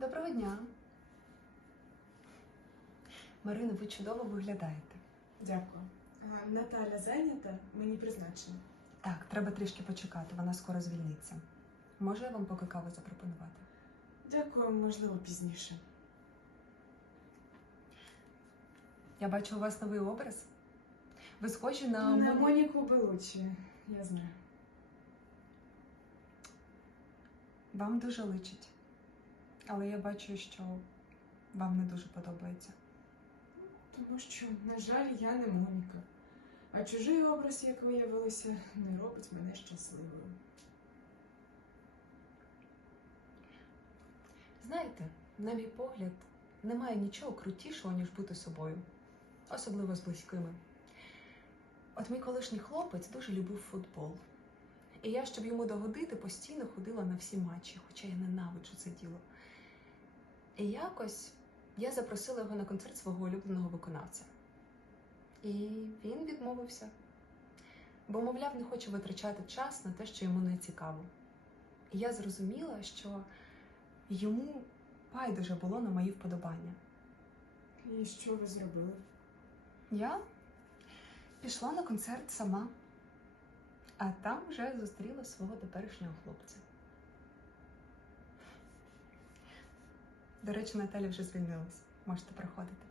Доброго дня. Марина, ви чудово виглядаєте. Дякую. А, Наталя зайнята, мені призначено. Так, треба трішки почекати, вона скоро звільниться. Можу я вам поки каву запропонувати? Дякую, можливо, пізніше. Я бачу у вас новий образ. Ви схожі на, На Моні- Моніку Белучі, я знаю. Вам дуже личить. Але я бачу, що вам не дуже подобається. Тому що, на жаль, я не Моніка. А чужий образ, як виявилося, не робить мене щасливою. Знаєте, на мій погляд, немає нічого крутішого, ніж бути собою, особливо з близькими. От мій колишній хлопець дуже любив футбол. І я, щоб йому догодити, постійно ходила на всі матчі, хоча я ненавиджу це діло. І якось я запросила його на концерт свого улюбленого виконавця. І він відмовився, бо, мовляв, не хоче витрачати час на те, що йому не цікаво. І я зрозуміла, що йому байдуже було на мої вподобання. І що ви зробили? Я пішла на концерт сама, а там вже зустріла свого теперішнього хлопця. До речі, Наталя вже звільнилась. Можете проходити.